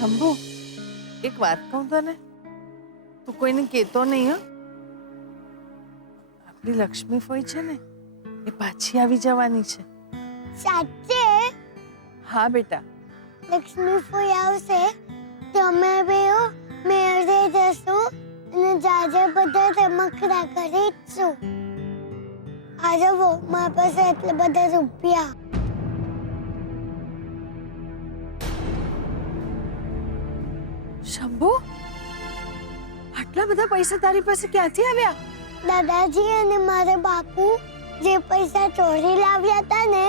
શંભુ, એક વાત કહું તને, તું કોઈને કહેતો નહીં હો. આપણી લક્ષ્મી ફોઈ છે ને, એ પાછી આવી જવાની છે. સાચે? હા બેટા. લક્ષ્મી ફોઈ આવશે તો અમે બેઓ મેળે જશું અને જાજે બધા રમકડા ખરીદશું. આજે મારા પાસે એટલે બધા રૂપિયા. શંભુ, આટલા બધા પૈસા તારી પાસે ક્યાંથી આવ્યા? દાદાજી અને મારા બાપુ જે પૈસા ચોરી લાવ્યા હતા ને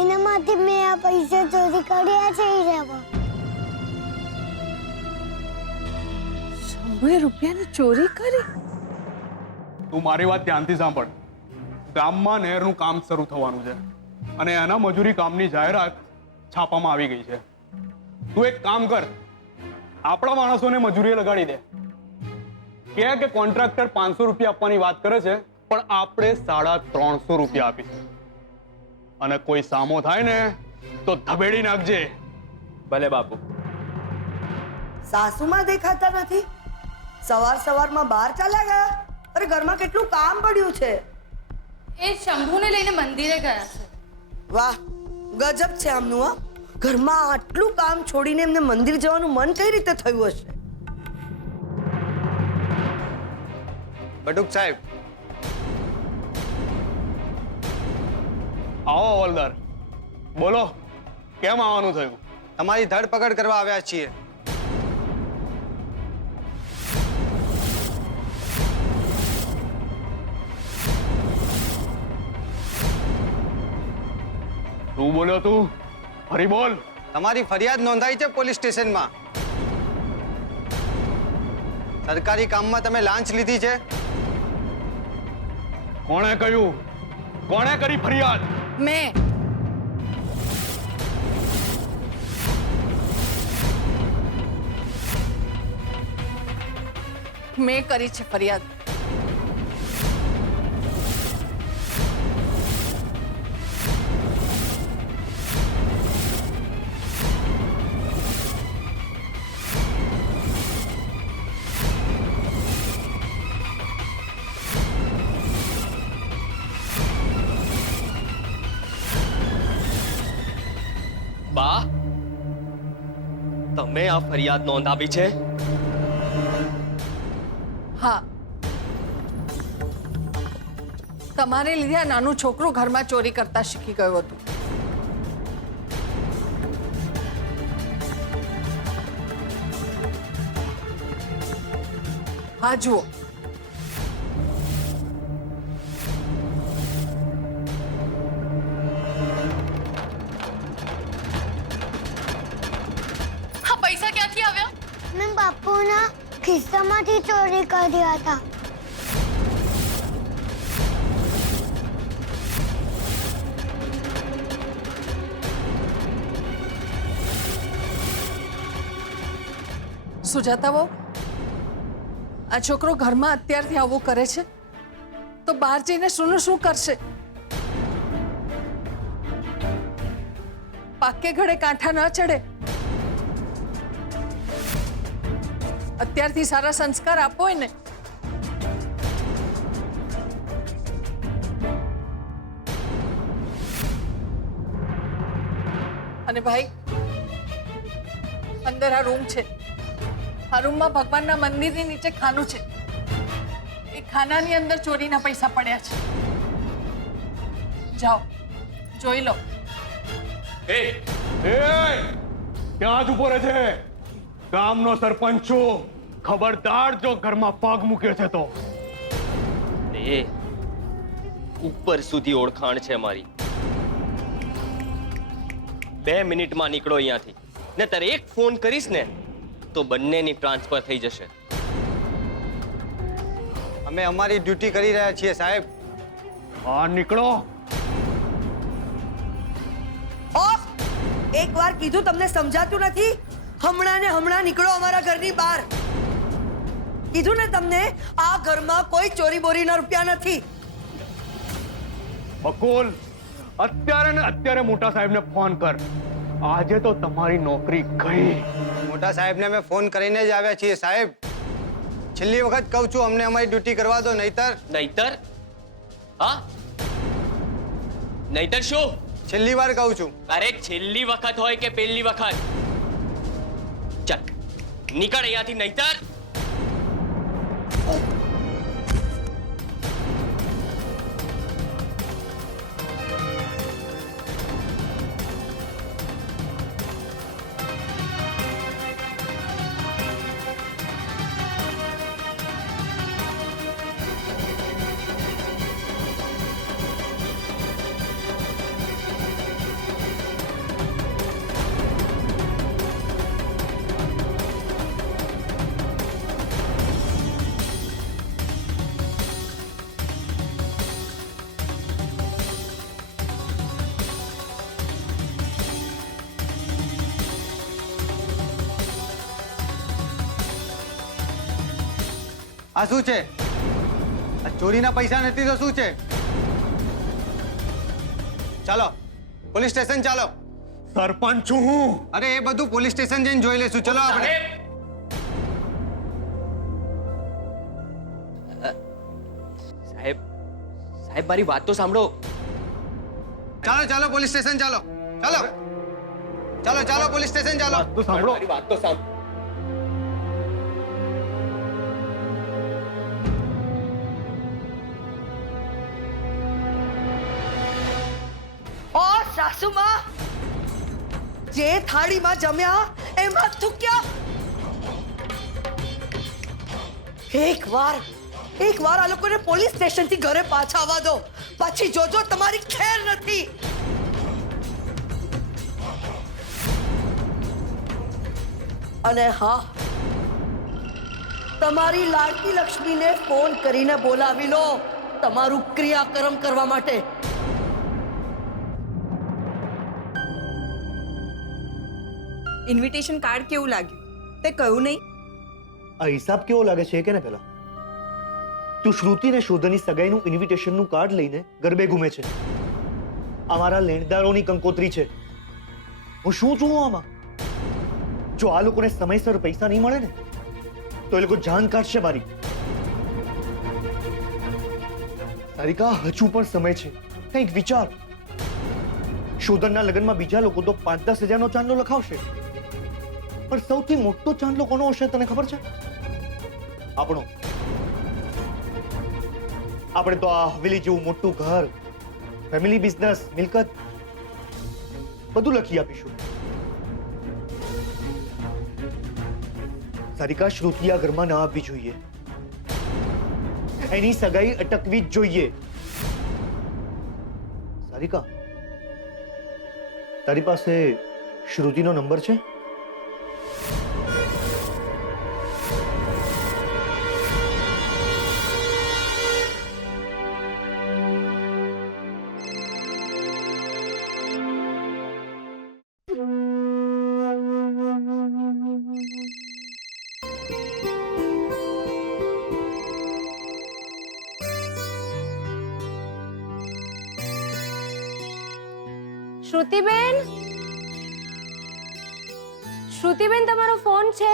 એનામાંથી મેં આ પૈસા ચોરી કર્યા છે. શંભુએ રૂપિયાની ચોરી કરી? તું મારી વાત ધ્યાનથી સાંભળ. ગામમાં નહેરનું કામ શરૂ થવાનું છે અને એના મજૂરી કામની જાહેરાત છાપામાં આવી ગઈ છે. તું એક કામ કર, આપણા માણસોને મજૂરીએ લગાડી દે. કે કોન્ટ્રાક્ટર 500 રૂપિયા આપવાની વાત કરે છે, પણ આપણે 350 રૂપિયા આપીશું. અને કોઈ સામો થાય ને તો ધબેડી નાખજે. ભલે બાપુ. સાસુમાં દેખાતા નથી. સવારમાં બહાર ચાલ્યા ગયા. અરે ઘરમાં કેટલું કામ પડ્યું છે. એ શંભુને લઈને મંદિરે ગયા છે. વાહ, ગજબ છે આમનું. હા, ઘરમાં આટલું કામ છોડીને એમને મંદિર જવાનું મન કઈ રીતે થયું હશે? બટુક સાહેબ, આવો હવલદાર, બોલો કેમ આવવાનું થયું? તમારી ધરપકડ કરવા આવ્યા છીએ. શું બોલ્યો તું? ફરી બોલ. તમારી ફરિયાદ નોંધાઈ છે પોલીસ સ્ટેશનમાં. સરકારી કામમાં તમે લાંચ લીધી છે. કોણે કહ્યું? કોણે કરી ફરિયાદ? મેં કરી છે ફરિયાદ. બા, તમે આ ફરિયાદ નોંધાવી છે? હા, તમારે લીધે આ નાનું છોકરું ઘરમાં ચોરી કરતા શીખી ગયું હતું. હા જુઓ, આ પૈસા ક્યાંથી આવ્યા? મેં બાપુના ખિસ્સામાંથી ચોરી કર્યા હતા. સુજાતા બહુ, આ છોકરો ઘરમાં અત્યારથી આવું કરે છે તો બહાર જઈને શું કરશે? પાકે ઘડે કાંઠા ન ચડે. અત્યારથી સારા સંસ્કાર આપો ને. અને ભાઈ, અંદર આ રૂમ છે. આ રૂમમાં ભગવાનના મંદિરની નીચે ખાનું છે. એ ખાનાની અંદર ચોરીના પૈસા પડ્યા છે. જાઓ, જોઈ લો. એ ક્યાં જ ઉભો રહે છે? ગામનો સરપંચ છું. ખબરદાર જો ઘરમાં પગ મૂક્યો છે તો. એ ઉપર સુધી ઓળખાણ છે મારી. 2 મિનિટમાં નીકળો અહીંયાથી, ને તારે એક ફોન કરીશ ને તો બંનેની ટ્રાન્સફર થઈ જશે. અમે અમારી ડ્યુટી કરી રહ્યા છીએ સાહેબ. બહાર નીકળો. એક વાર કીધું, તમને સમજાતું નથી? હમણાં ને હમણાં નીકળો અમારા ઘરની બહાર. કીધું ને તમને, આ ઘરમાં કોઈ ચોરી બોરીના રૂપિયા નથી. બકુલ, અત્યારે ને અત્યારે મોટા સાહેબને ફોન કર. આજે તો તમારી નોકરી ગઈ. મોટા સાહેબને અમે ફોન કરીને જ આવ્યા છીએ સાહેબ. છેલ્લી વખત કહું છું, અમને અમારી ડ્યુટી કરવા દો, નહીતર નહીતર હા નહીતર શું? છેલ્લી વાર કહું છું. અરે છેલ્લી વખત હોય કે પહેલી વખત, ચાલ નીકળ અહીંયાથી, નહીતર આ શું છે? આ ચોરીના પૈસા નથી તો શું છે? ચાલો પોલીસ સ્ટેશન ચાલો. સરપંચ છું હું. અરે એ બધું પોલીસ સ્ટેશન જઈને જોઈ લેશું. ચલો આપણે. સાહેબ સાહેબ મારી વાત તો સાંભળો. ચાલો ચાલો પોલીસ સ્ટેશન ચાલો. ચાલો ચાલો ચાલો પોલીસ સ્ટેશન ચાલો. તો સાંભળો. મારી વાત તો સાંભળો. ઓ સાસુમાં, જે થાળીમાં જમ્યા એમાં થૂક્યા. એક વાર આ લોકોને પોલીસ સ્ટેશનથી ઘરે પાછા આવવા દો, પછી જોજો તમારી ખેર નથી. અને હા, તમારી લાડકી લક્ષ્મીને ફોન કરીને બોલાવી લો તમારું ક્રિયાકર્મ કરવા માટે. ઇન્વિટેશન કાર્ડ કેવું લાગ્યું તે કહ્યું નહીં? આ હિસાબ કેવો લાગે છે કે ને પહેલા તું શ્રુતિ ને શોધની સગાઈનું ઇન્વિટેશનનું કાર્ડ લઈને ગરબે ઘૂમે છે. અમારા લેણદારોની કંકોત્રી છે. હું શું છું આમાં? જો આ લોકોને સમયસર પૈસા નહીં મળે ને તો એ લોકો જાન કાઢશે મારી. સારિકા, હજુ પણ સમય છે, કંઈક વિચાર. શોધનના લગ્નમાં બીજા લોકો તો 5-10 હજારનો ચાંદલો લખાવશે, પણ સૌથી મોટો ચાંદલો કોનો હશે તને ખબર છે? આપણો. આપણે તો આ હવેલી જેવું મોટું ઘર, ફેમિલી બિઝનેસ, મિલકત બધું લખી આપીશું. સારિકા, શ્રુતિ આ ઘરમાં ના આવવી જોઈએ. એની સગાઈ અટકવી જ જોઈએ. સારિકા, તારી પાસે શ્રુતિનો નંબર છે? શ્રુતિબેન, શ્રુતિબેન, તમારો ફોન છે.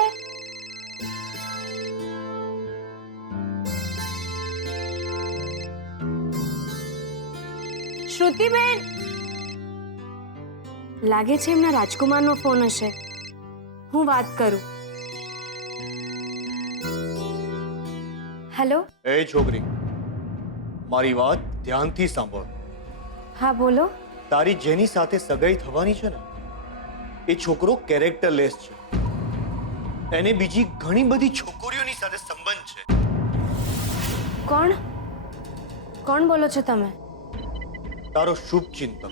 શ્રુતિબેન, લાગે છે એમના રાજકુમારનો ફોન હશે. હું વાત કરું. હેલો. એ છોકરી, મારી વાત ધ્યાનથી સાંભળ. હા, બોલો. તારી જેની સાથે સગાઈ થવાની છે ને એ છોકરો કેરેક્ટરલેસ છે. એને બીજી ઘણી બધી છોકરીઓની સાથે સંબંધ છે. કોણ કોણ બોલો છો તમે? તારો શુભ ચિંતક.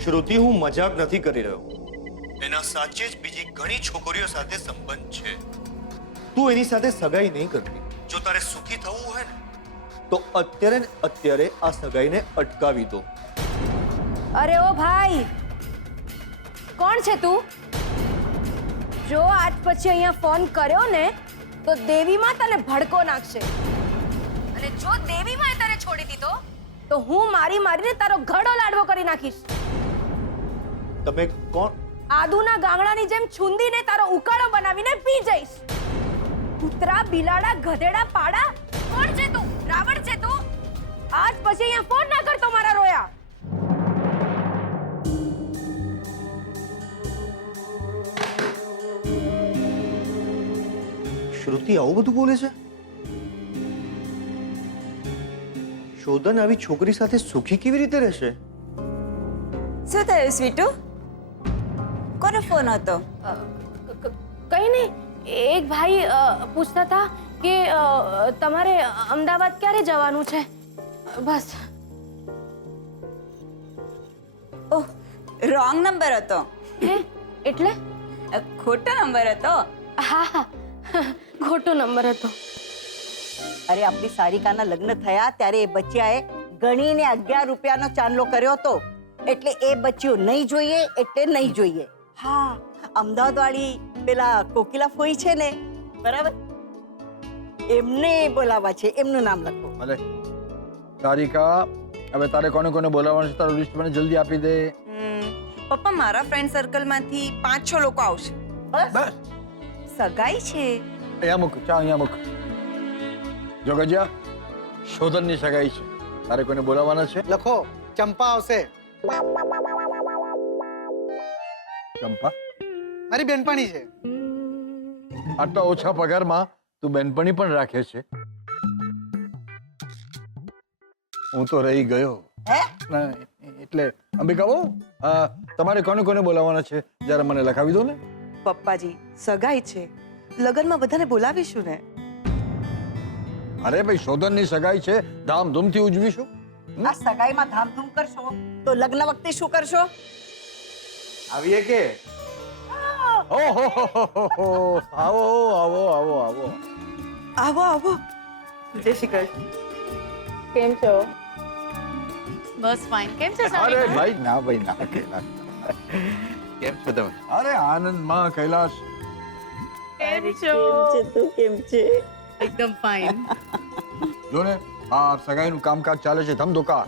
શ્રુતિ, હું મજાક નથી કરી રહ્યો. એના સાચે જ બીજી ઘણી છોકરીઓ સાથે સંબંધ છે. તું એની સાથે સગાઈ નહીં કરતી. જો તારે સુખી થવું હોય ને તો અત્યારે ને અત્યારે આ સગાઈને અટકાવી દો. અરે ઓ ભાઈ, કોણ છે તું? જો આજ પછી અહીંયા ફોન કર્યો ને તો દેવીમાં તને ભડકો નાખશે, અને જો દેવીમાં તને છોડી દીધો તો હું મારીને તારો ઘડો લાડવો કરી નાખીશ. તમે કોણ? આદુના ગાંગડાની જેમ છુંદીને તારો ઉકાળો બનાવીને પી જઈશ. કૂતરા, બિલાડા, ગધેડા, પાડા, કોણ છે તું? રાવણ છે તું? આજ પછી અહીંયા ફોન ના કરતો મારા રોયા. શ્રુતિ આવું બધું બોલે છે? શોધન આવી છોકરી સાથે સુખી કેવી રીતે રહેશે? શું થયું સ્વીટુ? કોનો ફોન હતો? કઈ નહીં, એક ભાઈ પૂછતા હતા કે તમારે અમદાવાદ ક્યારે જવાનું છે. બસ. ઓહ, રોંગ નંબર હતો. હે? એટલે? ખોટો નંબર હતો. હા હા, ખોટો નંબર હતો. અરે આપણી સારિકાના લગ્ન થયા ત્યારે એ બચ્ચાએ ગણીને 11 રૂપિયાનો ચાંદલો કર્યો હતો. એટલે એ બચ્ચું નહીં જોઈએ એટલે નહીં જોઈએ. હા, અમદાવાદ વાળી પેલા કોકિલા ફોઈ છે ને, બરાબર, એમને બોલાવવા છે. એમનું નામ લખો. ભલે. સારિકા, હવે તારે કોને કોને બોલાવવાનું છે તારું લિસ્ટ મને જલ્દી આપી દે. પપ્પા, મારા ફ્રેન્ડ સર્કલમાંથી 5-6 લોકો આવશે. બસ. સગાઈ છે. અહીંયા મૂક, ચા અહીંયા મૂક. જો ગજ્યા, શોધનની સગાઈ છે. તારે કોને બોલાવવાના છે? લખો, ચંપા આવશે. ચંપા? મારી બેનપણી છે. આટલા ઓછા પગારમાં તું બેનપણી પણ રાખે છે? હું તો રહી ગયો. ના, એટલે અંબિકા બહુ તમારે કોને કોને બોલાવવાના છે જરા મને લખાવી દો ને. પપ્પાજી, સગાઈ છે, લગ્નમાં બધાને બોલાવીશું ને. અરે ભાઈ, શોધનની સગાઈ છે, ધામધૂમથી ઉજવીશું. આ સગાઈમાં ધામધૂમ કરશો તો લગ્ન વખતે શું કરશો? આવીએ કે? ઓહો, આવો આવો આવો આવો. આવો આવો. જય શ્રી કૃષ્ણ. કેમ છો? બસ ફાઇન. કેમ છે અરે સારી? ભાઈ ના, ભાઈ ના, કૈલાસ. કેમ છો તમે? અરે આનંદમાં કૈલાસ. કેમ છો? તું કેમ છે? એકદમ ફાઇન. જો ને, આ સગાઈનું કામકાજ ચાલે છે ધમધોકાર.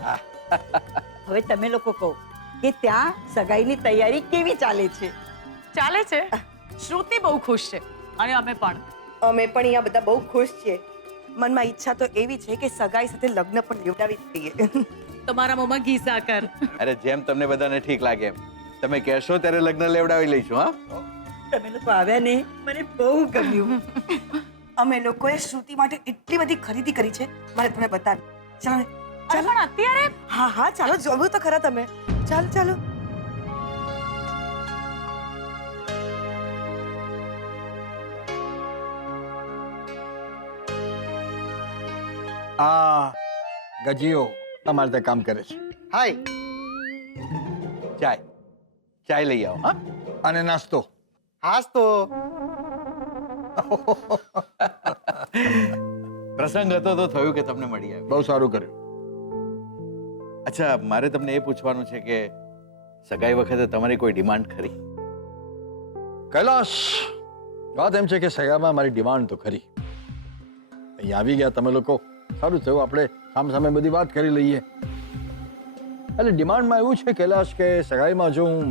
હવે તમે લોકો કહો કે ત્યાં સગાઈની તૈયારી કેવી ચાલે છે? ચાલે છે. શ્રુતિ બહુ ખુશ છે અને અમે પણ. અમે પણ અહીંયા બધા બહુ ખુશ છીએ. મનમાં ઈચ્છા તો એવી છે કે સગાઈ સાથે લગ્ન પણ લેવડાવી દઈએ. તમારા મોંમાં ઘી સાકર. અરે જેમ તમને બધાને ઠીક લાગે એમ. તમે કહેશો ત્યારે લગ્ન લેવડાવી લઈશું. હા, તમે લોકો આવ્યા ને, મને બહુ ગમ્યું. અમે લોકોએ શ્રુતિ માટે એટલી બધી ખરીદી કરી છે, મારે તમને બતાવી. ચાલો ને. ચાલો પણ અત્યારે. હા હા, ચાલો, જોવું તો ખરા તમે. ચાલો ચાલો. આ ગજીઓ તમારે ત્યાં કામ કરે છે. હાય. ચાય ચાય લઈ આવો. હા, અને નાસ્તો. હાસ તો પ્રસંગ હતો તો થયું કે તમને મળી આવ્યો. બહુ સારું કર્યું. અચ્છા, મારે તમને એ પૂછવાનું છે કે સગાઈ વખતે તમારી કોઈ ડિમાન્ડ ખરી? કૈલાસ, વાત એમ છે કે સગાઈમાં મારી ડિમાન્ડ તો ખરી. અહીંયા આવી ગયા તમે લોકો, સારું થયું આપણે સામસામે બધી વાત કરી લઈએ. એટલે ડિમાન્ડમાં એવું છે કૈલાસ કે સગાઈમાં જો હું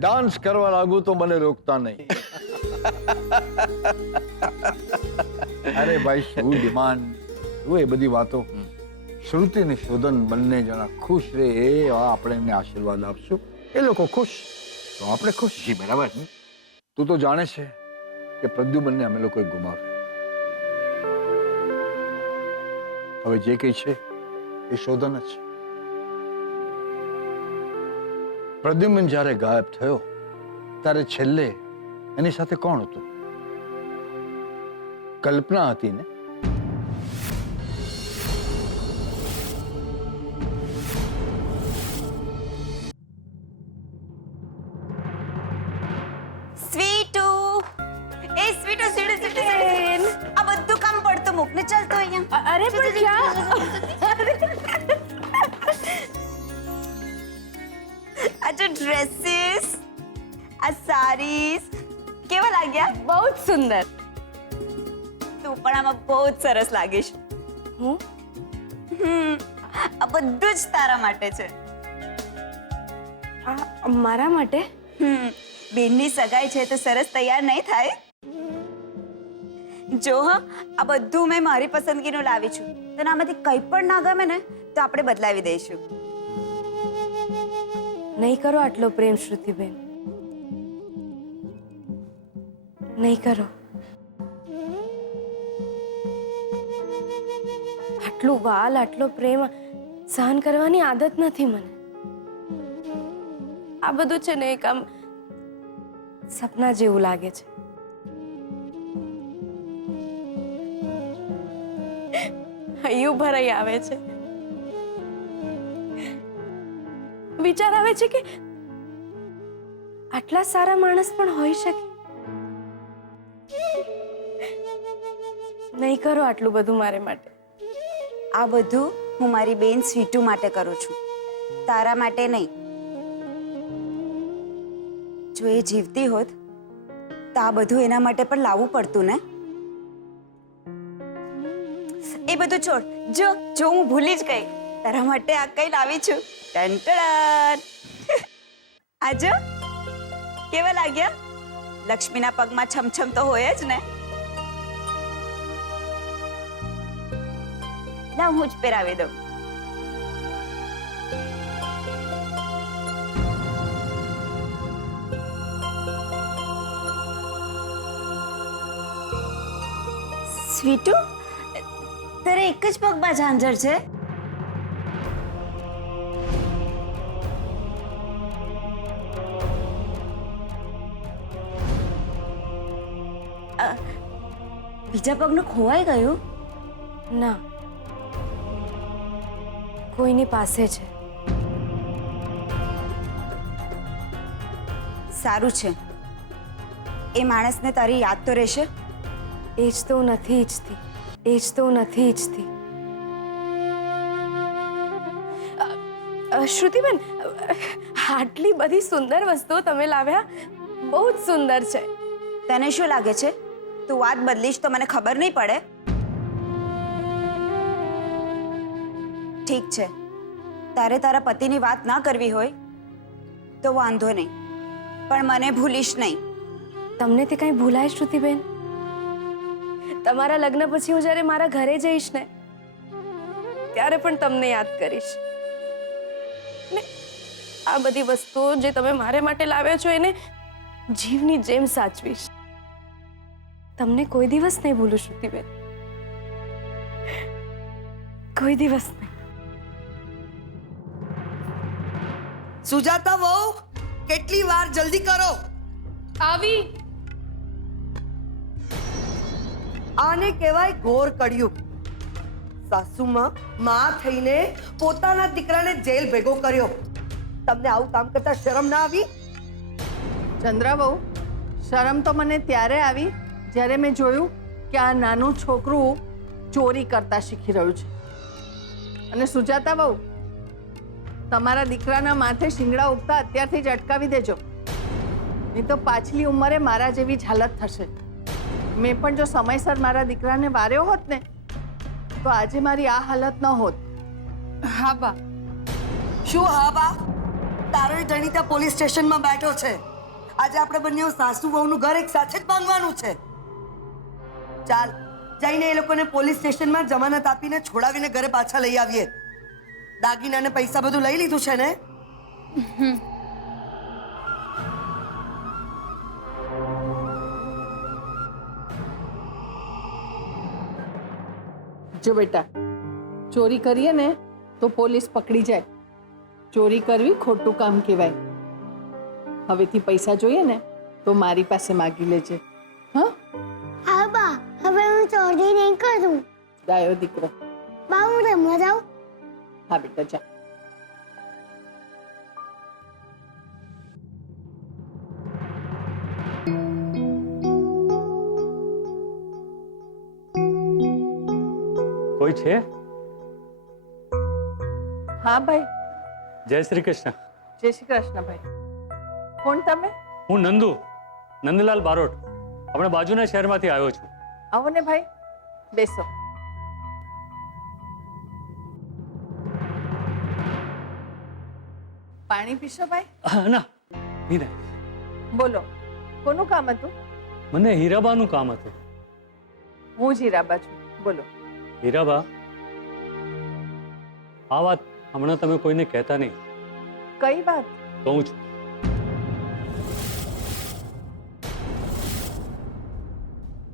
ડાન્સ કરવા લાગુ તો મને રોકતા નહીં. અરે ભાઈ, શું ડિમાન્ડ, શું એ બધી વાતો. શ્રુતિ ને શોધન બંને જણા ખુશ રહે એવા આપણે એમને આશીર્વાદ આપશું. એ લોકો ખુશ તો આપણે ખુશ. જી બરાબર. તું તો જાણે છે કે પ્રદ્યુમનને અમે લોકોએ ગુમાવ્યો. હવે જે કંઈ છે એ શોધન જ છે. પ્રદ્યુમન જ્યારે ગાયબ થયો ત્યારે છેલ્લે એની સાથે કોણ હતું? કલ્પના હતી ને? સ્વીટુ, એ સ્વીટુ, સ્વીટુ, સ્વીટુ, આ બધું કામ પડતું મૂક ને. ચાલ તો અહીંયા. અરે પણ ક્યાં? આ જો ડ્રેસીસ, આ સારીસ કેવા લાગ્યા? બહુ જ સુંદર. તું પણ આમાં બહુ જ સરસ લાગીશ. હું? આ બધું જ તારા માટે છે. આ મારા માટે? બેનની સગાઈ છે તો સરસ તૈયાર નહીં થાય? જો હા, આ બધું મેં મારી પસંદગીનું લાવી છું. તને આમાંથી કંઈ પણ ના ગમે ને તો આપણે બદલાવી દઈશું. નહીં કરો આટલો પ્રેમ શ્રુતિબેન, નહીં કરો. આટલું વાલ, આટલો પ્રેમ સહન કરવાની આદત નથી મને. આ બધું છે ને એક આમ સપના જેવું લાગે છે. હૈયું ભરાઈ આવે છે. વિચાર આવે છે કે આટલા સારા માણસ પણ હોઈ શકે. નહીં કરો આટલું બધું મારે માટે. આ બધું હું મારી બેન સ્વીટુ માટે કરું છું, તારા માટે નહીં. જો એ જીવતી હોત તો આ બધું એના માટે પણ લાવવું પડતું ને. એ બધું છોડ. જો હું ભૂલી જ ગઈ, તારા માટે આ કઈ લાવી છું. ટન. આ જો કેવા લાગ્યા? લક્ષ્મીના પગમાં છમછમ તો હોય જ ને. લાવ હું જ પહેરાવી દઉં. સ્વીટુ, તારે એક જ પગમાં ઝાંઝર છે? બીજા પગનું ખોવાઈ ગયું? ના, કોઈની પાસે છે. સારું છે. એ માણસને તારી યાદ તો રહેશે. એ જ તો હું નથી ઈચ્છતી, એ જ તો હું નથી ઈચ્છતી. શ્રુતિબેન, આટલી બધી સુંદર વસ્તુઓ તમે લાવ્યા, બહુ જ સુંદર છે. તને શું લાગે છે તું વાત બદલીશ તો મને ખબર નહીં પડે? ઠીક છે, તારે તારા પતિની વાત ના કરવી હોય તો વાંધો નહીં, પણ મને ભૂલીશ નહીં. તમને તે કાંઈ ભૂલાય શ્રુતિબેન? તમારા લગ્ન પછી હું જ્યારે મારા ઘરે જઈશ ને ત્યારે પણ તમને યાદ કરીશ. ને આ બધી વસ્તુઓ જે તમે મારે માટે લાવ્યા છો એને જીવની જેમ સાચવીશ. તમને કોઈ દિવસ નહીં ભૂલું શ્રુતિબેન, કોઈ દિવસ નહીં. સુજાતા વહુ, કેટલી વાર, જલ્દી કરો. આવી. આને કહેવાય ઘોર કળિયુગ. સાસુમાં માં થઈને પોતાના દીકરાને જેલ ભેગો કર્યો. તમને આવું કામ કરતા શરમ ના આવી? ચંદ્રા બહુ, શરમ તો મને ત્યારે આવી જ્યારે મેં જોયું કે આ નાનું છોકરું ચોરી કરતા શીખી રહ્યું છે. અને સુજાતા બહુ, તમારા દીકરાના માથે શિંગડા ઉગતા અત્યારથી જ અટકાવી દેજો, નહીં તો પાછલી ઉંમરે મારા જેવી જ હાલત થશે. મેં પણ જો સમયસર મારા દીકરાને વાર્યો હોત ને તો આજે મારી આ હાલત ન હોત. હા બા. શું હા બા? તારો ધણીતા પોલીસ સ્ટેશનમાં બેઠો છે. આજે આપણે બંને સાસુ વહુનું ઘર એક સાથે જ ભાંગવાનું છે. ચાલ જઈને એ લોકોને પોલીસ સ્ટેશનમાં જમાનત આપીને છોડાવીને ઘરે પાછા લઈ આવીએ. દાગીના ને પૈસા બધું લઈ લીધું છે ને? જો બેટા, ચોરી કરીએ ને તો પોલીસ પકડી જાય. ચોરી કરવી ખોટું કામ કહેવાય. હવેથી પૈસા જોઈએ ને તો મારી પાસે માગી લેજે. હા હા બા, હવે હું ચોરી નહીં કરું. ડાયો દીકરો. બા, હું રમવા જાઉં? હા બેટા, જા. કોઈ છે? હા ભાઈ. જય શ્રી કૃષ્ણ. જય શ્રી કૃષ્ણ ભાઈ. કોણ તમે? હું નંદલાલ બારોટ, આપણે બાજુના શહેરમાંથી આવ્યો છું. આવો ને ભાઈ, બેસો. પાણી પીશો ભાઈ? ના હીરા, બોલો, કોનું કામ હતું? મને હીરાબાનું કામ હતું. હું જીરાબા છું, બોલો. હીરાબા, આ વાત હમણાં તમે કોઈને કહેતા નહીં. કઈ વાત? કહું છું.